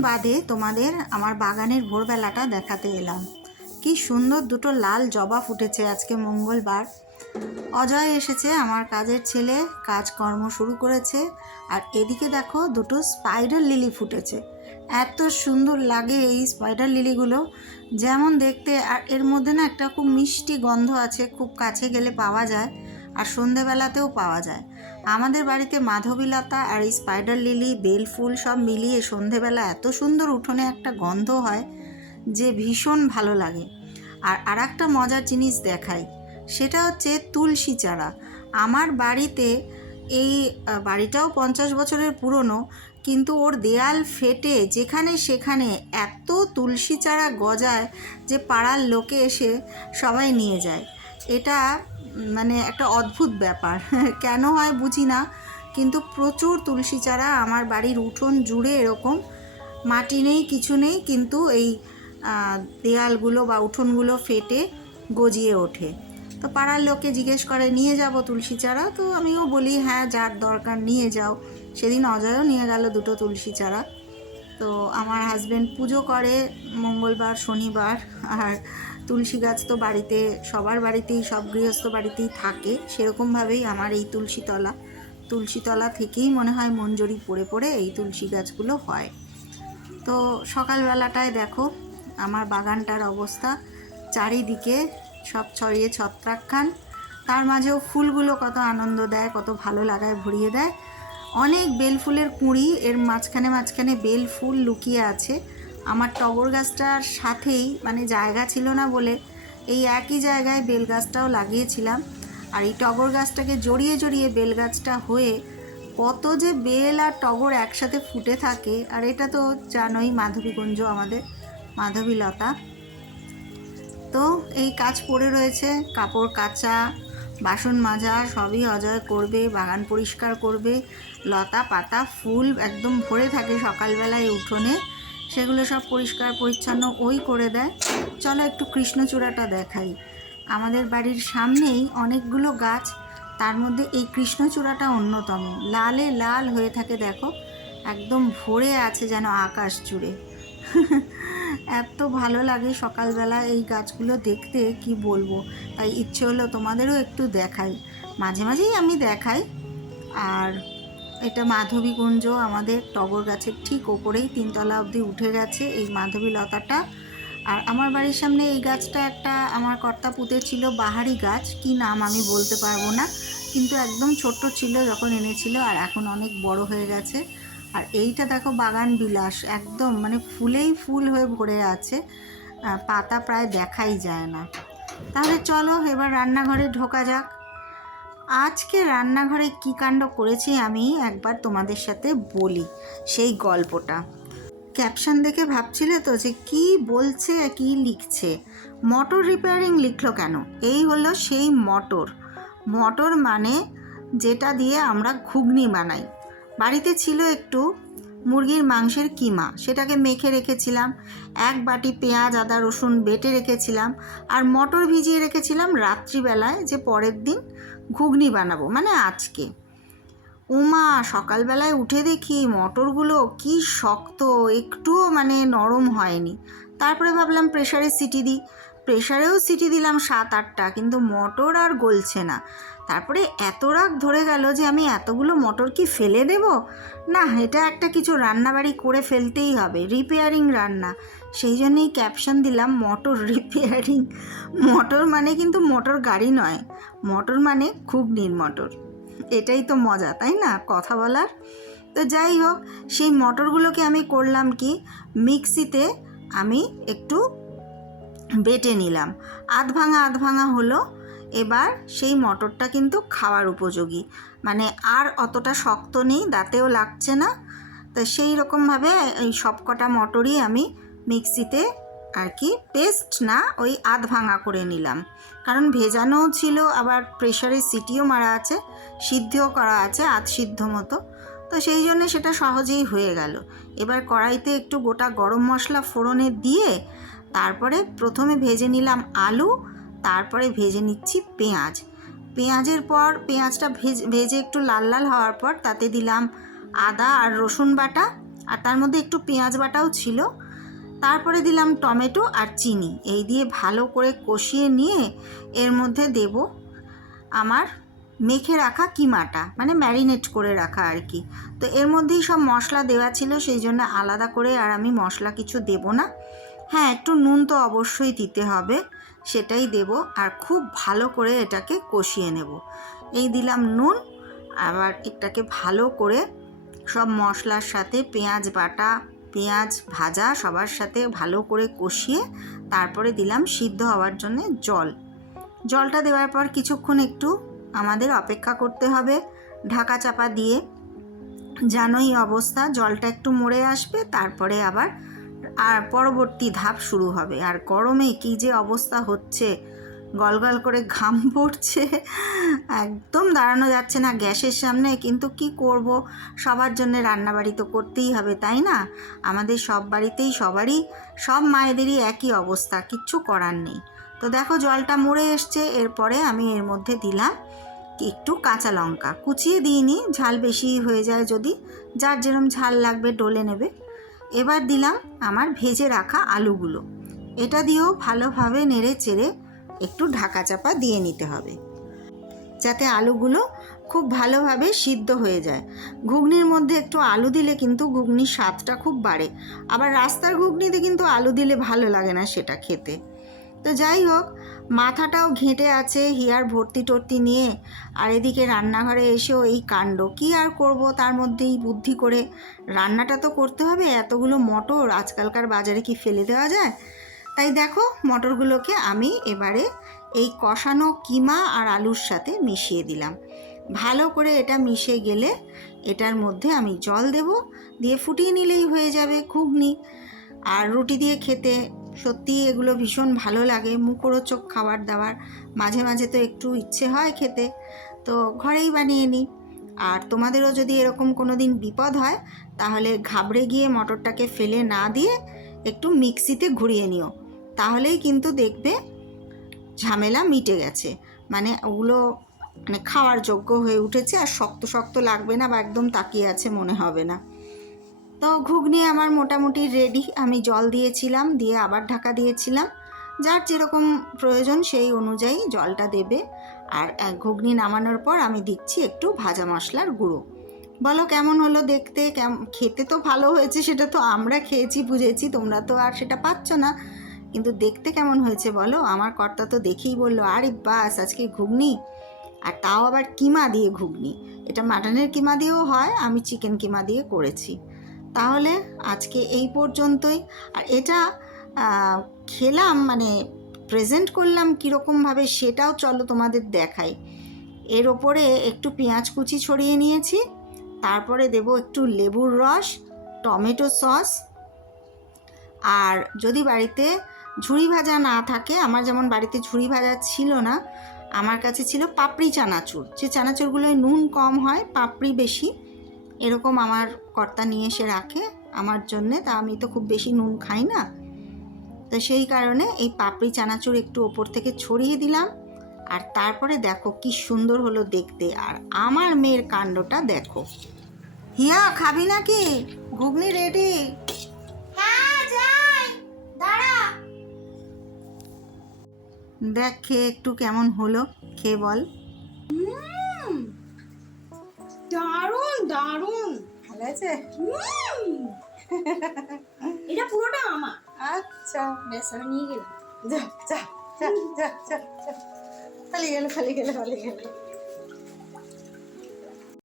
বাদে তোমাদের আমার বাগানের ভোরবেলাটা দেখাতে এলাম। কি সুন্দর দুটো লাল জবা ফুটেছে আজকে মঙ্গলবার। অজয় এসেছে, আমার কাজের ছেলে, কাজকর্ম শুরু করেছে, আর এদিকে দেখো দুটো স্পাইডার লিলি ফুটেছে। এত সুন্দর লাগে এই স্পাইডার লিলিগুলো যেমন দেখতে, আর এর মধ্যে না একটা খুব মিষ্টি গন্ধ আছে, খুব কাছে গেলে পাওয়া যায়, আর সন্ধেবেলাতেও পাওয়া যায়। আমাদের বাড়িতে মাধবীলতা আর এই স্পাইডার লিলি বেল ফুল সব মিলিয়ে সন্ধেবেলা এত সুন্দর উঠোনে একটা গন্ধ হয় যে ভীষণ ভালো লাগে। আর আর একটা মজার জিনিস দেখাই, সেটা হচ্ছে তুলসী চারা। আমার বাড়িতে এই বাড়িটাও পঞ্চাশ বছরের পুরনো, কিন্তু ওর দেয়াল ফেটে যেখানে সেখানে এত তুলসী চারা গজায় যে পাড়ার লোকে এসে সবাই নিয়ে যায়। এটা মানে একটা অদ্ভুত ব্যাপার। কেন হয় বুঝি না, কিন্তু প্রচুর তুলসী চারা আমার বাড়ির উঠোন জুড়ে এরকম। মাটি নেই, কিছু নেই, কিন্তু এই দেয়ালগুলো বা উঠোনগুলো ফেটে গজিয়ে ওঠে। তো পাড়ার লোককে জিজ্ঞেস করে, নিয়ে যাব তুলসী চারা? তো আমিও বলি হ্যাঁ যার দরকার নিয়ে যাও। সেদিন অজয়ও নিয়ে গেল দুটো তুলসী চারা। তো আমার হাজব্যান্ড পুজো করে, মঙ্গলবার, শনিবার, আর তুলসী গাছ তো বাড়িতে, সবার বাড়িতেই, সব গৃহস্থ বাড়িতেই থাকে। সেরকমভাবেই আমার এই তুলসীতলা। তুলসীতলা থেকেই মনে হয় মঞ্জরি পড়ে পড়ে এই তুলসী গাছগুলো হয়। তো সকালবেলাটায় দেখো, আমার বাগানটার অবস্থা। চারিদিকে সব ছড়িয়ে ছত্রাকখান। তার মাঝেও ফুলগুলো কত আনন্দ দেয়, কত ভালো লাগায় ভরিয়ে দেয়। অনেক বেল ফুলের কুঁড়ি, এর মাঝখানে মাঝখানে বেল ফুল লুকিয়ে আছে। আমার টগর গাছটার সাথেই মানে জায়গা ছিল না বলে এই একই জায়গায় বেল গাছটাও লাগিয়েছিলাম। আর এই টগর গাছটাকে জড়িয়ে জড়িয়ে বেল গাছটা হয়ে কত যে বেল আর টগর একসাথে ফুটে থাকে, আর এটা তো জানোই মাধবীকুঞ্জ আমাদের মাধবীলতা। তো এই কাজ পড়ে রয়েছে, কাপড় কাচা, বাসন মাজা, সবই অজয় করবে, বাগান পরিষ্কার করবে, লতা পাতা, ফুল একদম ভরে থাকে সকালবেলায় উঠোনে। সেগুলো সব পরিষ্কার, পরিচ্ছন্ন ওই করে দেয়। চলো একটু কৃষ্ণচূড়াটা দেখাই। আমাদের বাড়ির সামনেই অনেকগুলো গাছ, তার মধ্যে এই কৃষ্ণচূড়াটা অন্যতম। লালে লাল হয়ে থাকে, দেখো। একদম ভরে আছে যেন আকাশ জুড়ে। এত ভালো লাগে সকালবেলা এই গাছগুলো দেখতে, কি বলব? তাই ইচ্ছে হলো তোমাদেরও একটু দেখাই। মাঝে মাঝেই আমি দেখাই। আর এটা মাধবীকুঞ্জ, আমাদের টগর গাছের ঠিক ওপরেই তিনতলা অবধি উঠে গেছে এই মাধবী লতাটা। আর আমার বাড়ির সামনে এই গাছটা একটা আমার কর্তা পুঁতে ছিল বাহারি গাছ, কি নাম আমি বলতে পারব না, কিন্তু একদম ছোট্ট ছিল যখন এনেছিল আর এখন অনেক বড় হয়ে গেছে। আর এইটা দেখো বাগান বিলাস, একদম মানে ফুলেই ফুল হয়ে ভরে আছে পাতা প্রায় দেখাই যায় না। তাহলে চলো এবার রান্নাঘরে ঢোকা যাক। আজকে রান্নাঘরে কী কাণ্ড করেছি আমি একবার তোমাদের সাথে বলি, সেই গল্পটা। ক্যাপশন দেখে ভাবছিলে তো যে কি বলছে, কি লিখছে? মোটর রিপেয়ারিং লিখলো কেন? এই হলো সেই মোটর। মোটর মানে যেটা দিয়ে আমরা ঘুগনি বানাই। বাড়িতে ছিল একটু মুরগির মাংসের কিমা। সেটাকে মেখে রেখেছিলাম। এক বাটি পেঁয়াজ, আদা, রসুন বেটে রেখেছিলাম। আর মটর ভিজিয়ে রেখেছিলাম রাত্রিবেলায় যে পরের দিন ঘুগনি বানাবো মানে আজকে। উমা, সকালবেলায় উঠে দেখি মটরগুলো কি শক্ত, একটুও মানে নরম হয়নি। তারপরে ভাবলাম প্রেশারে সিটি দিই। প্রেশারেও সিটি দিলাম সাত, আটটা, কিন্তু মটর আর গলছে না। তারপরে এত রাগ ধরে গেল যে আমি এতগুলো মটর কি ফেলে দেব? না, এটা একটা কিছু রান্নাবাড়ি করে ফেলতেই হবে রিপেয়ারিং রান্না। সেই জন্যই ক্যাপশন দিলাম, মটর রিপেয়ারিং মটর মানে কিন্তু মোটর গাড়ি নয়, মটর মানে ঘুগনির মটর এটাই তো মজা, তাই না? কথা বলার। তো যাই হোক, সেই মটরগুলোকে আমি করলাম কি? মিক্সিতে আমি একটু বেটে নিলাম। আধ ভাঙা আধ ভাঙা হলো। এবার সেই মটরটা কিন্তু খাওয়ার উপযোগী। মানে আর অতটা শক্ত নেই, দাঁতেও লাগছে না। তো সেই রকমভাবে এই সবকটা মটরই আমি মিক্সিতে আর কি পেস্ট না, ওই আধ ভাঙা করে নিলাম। কারণ ভেজানোও ছিল, আবার প্রেশারে সিটিও মারা আছে, সিদ্ধও করা আছে, আধ সিদ্ধ মতো। তো সেই জন্য সেটা সহজেই হয়ে গেল। এবার কড়াইতে একটু গোটা গরম মশলা ফোড়নে দিয়ে তারপরে প্রথমে ভেজে নিলাম আলু, তারপরে ভেজে নিচ্ছি পেঁয়াজ। পেঁয়াজের পর পেঁয়াজটা ভেজ, ভেজে একটু লাল লাল হওয়ার পর তাতে দিলাম আদা আর রসুন বাটা, আর তার মধ্যে একটু পেঁয়াজ বাটাও ছিল। তারপরে দিলাম টমেটো আর চিনি, এই দিয়ে ভালো করে কষিয়ে নিয়ে এর মধ্যে দেব আমার মেখে রাখা কিমাটা মানে ম্যারিনেট করে রাখা আর কি। তো এর মধ্যেই সব মশলা দেওয়া ছিল, সেই জন্য আলাদা করে আর আমি মশলা কিছু দেব না। হ্যাঁ একটু নুন তো অবশ্যই দিতে হবে, সেটাই দেব। আর খুব ভালো করে এটাকে কষিয়ে নেব। এই দিলাম নুন, আবার এটাকে ভালো করে সব মশলার সাথে পেঁয়াজ বাটা, পেঁয়াজ ভাজা সবার সাথে ভালো করে কষিয়ে তারপরে দিলাম সিদ্ধ হওয়ার জন্য জল। জলটা দেওয়ার পর কিছুক্ষণ একটু আমাদের অপেক্ষা করতে হবে, ঢাকা চাপা দিয়ে। জানোই অবস্থা, জলটা একটু মরে আসবে, তারপরে আবার আর পরবর্তী ধাপ শুরু হবে। আর গরমে কী যে অবস্থা হচ্ছে, গলগল করে ঘাম পড়ছে, একদম দাঁড়ানো যাচ্ছে না গ্যাসের সামনে। কিন্তু কি করব? সবার জন্য রান্নাবাড়ি তো করতেই হবে, তাই না? আমাদের সব বাড়িতেই সবারই, সব মায়েদেরই একই অবস্থা, কিচ্ছু করার নেই। তো দেখো জলটা মরে এসছে, এরপরে আমি এর মধ্যে দিলাম একটু কাঁচা লঙ্কা। কুচিয়ে দিইনি, ঝাল বেশি হয়ে যায় যদি, যার যেরম ঝাল লাগবে ডলে নেবে। এবার দিলাম আমার ভেজে রাখা আলুগুলো। এটা দিয়েও ভালোভাবে নেড়ে চেড়ে একটু ঢাকা চাপা দিয়ে নিতে হবে। যাতে আলুগুলো খুব ভালোভাবে সিদ্ধ হয়ে যায়। ঘুগনির মধ্যে একটু আলু দিলে কিন্তু ঘুগনির স্বাদটা খুব বাড়ে। আবার রাস্তার ঘুগনিতে কিন্তু আলু দিলে ভালো লাগে না সেটা খেতে। তো যাই হোক, মাথাটাও ঘেঁটে আছে হিয়ার ভর্তি টর্তি নিয়ে। আর এদিকে রান্নাঘরে এসেও এই কাণ্ড। কি আর করব তার মধ্যেই বুদ্ধি করে। রান্নাটা তো করতে হবে, এতগুলো মটর আজকালকার বাজারে কি ফেলে দেওয়া যায়? তাই দেখো, মটরগুলোকে আমি এবারে এই কষানো কিমা আর আলুর সাথে মিশিয়ে দিলাম। ভালো করে এটা মিশে গেলে এটার মধ্যে আমি জল দেব, দিয়ে ফুটিয়ে নিলেই হয়ে যাবে ঘুগনি। আর রুটি দিয়ে খেতে সত্যি এগুলো ভীষণ ভালো লাগে। মুখরোচক খাবার দাবার। মাঝে মাঝে তো একটু ইচ্ছে হয় খেতে। তো ঘরেই বানিয়ে নিই। আর তোমাদেরও যদি এরকম কোনো দিন বিপদ হয়, তাহলে ঘাবড়ে গিয়ে মটরটাকে ফেলে না দিয়ে একটু মিক্সিতে ঘুরিয়ে নিও। তাহলেই কিন্তু দেখবে ঝামেলা মিটে গেছে। মানে ওগুলো মানে খাওয়ার যোগ্য হয়ে উঠেছে আর শক্ত শক্ত লাগবে না বা একদম তাকিয়ে আছে মনে হবে না। তো ঘুগনি আমার মোটামুটি রেডি আমি জল দিয়েছিলাম, দিয়ে আবার ঢাকা দিয়েছিলাম। যার যেরকম প্রয়োজন সেই অনুযায়ী জলটা দেবে। আর ঘুগনি নামানোর পর আমি দিচ্ছি একটু ভাজা মশলার গুঁড়ো। বলো কেমন হলো দেখতে? কেম খেতে তো ভালো হয়েছে, সেটা তো আমরা খেয়েছি, বুঝেছি, তোমরা তো আর সেটা পাচ্ছ না। কিন্তু দেখতে কেমন হয়েছে বলো? আমার কর্তা তো দেখেই বলল, আরে বাস, আজকে ঘুগনি। আর তাও আবার কিমা দিয়ে ঘুগনি। এটা মাটনের কিমা দিয়েও হয়, আমি চিকেন কিমা দিয়ে করেছি। তাহলে আজকে এই পর্যন্তই। আর এটা খেলাম মানে প্রেজেন্ট করলাম কীরকমভাবে সেটাও চলো তোমাদের দেখাই। এর ওপরে একটু পেঁয়াজ কুচি ছড়িয়ে নিয়েছি, তারপরে দেব একটু লেবুর রস, টমেটো সস। আর যদি বাড়িতে ঝুড়ি ভাজা না থাকে, আমার যেমন বাড়িতে ঝুড়ি ভাজা ছিল না, আমার কাছে ছিল পাপড়ি চানাচুর। যে চানাচুরগুলোয় নুন কম হয়, পাপড়ি বেশি। এরকম আমার কর্তা নিয়ে এসে রাখে আমার জন্যে। তা আমি তো খুব বেশি নুন খাই না। তো সেই কারণে এই পাপড়ি চানাচুর একটু ওপর থেকে ছড়িয়ে দিলাম। আর তারপরে দেখো কি সুন্দর হলো দেখতে। আর আমার মেয়ের কাণ্ডটা দেখো। হিয়া খাবি নাকি? ঘুগনি রেডি হ্যাঁ দাঁড়া। দেখ খেয়ে একটু কেমন হলো খেয়ে বল। আছে এটা পুরোটা আমার। আচ্ছা বেশ আমি নিয়ে গেলাম। যা যা যা যা যা যা। পালিয়ে গেল পালিয়ে গেল পালিয়ে গেল।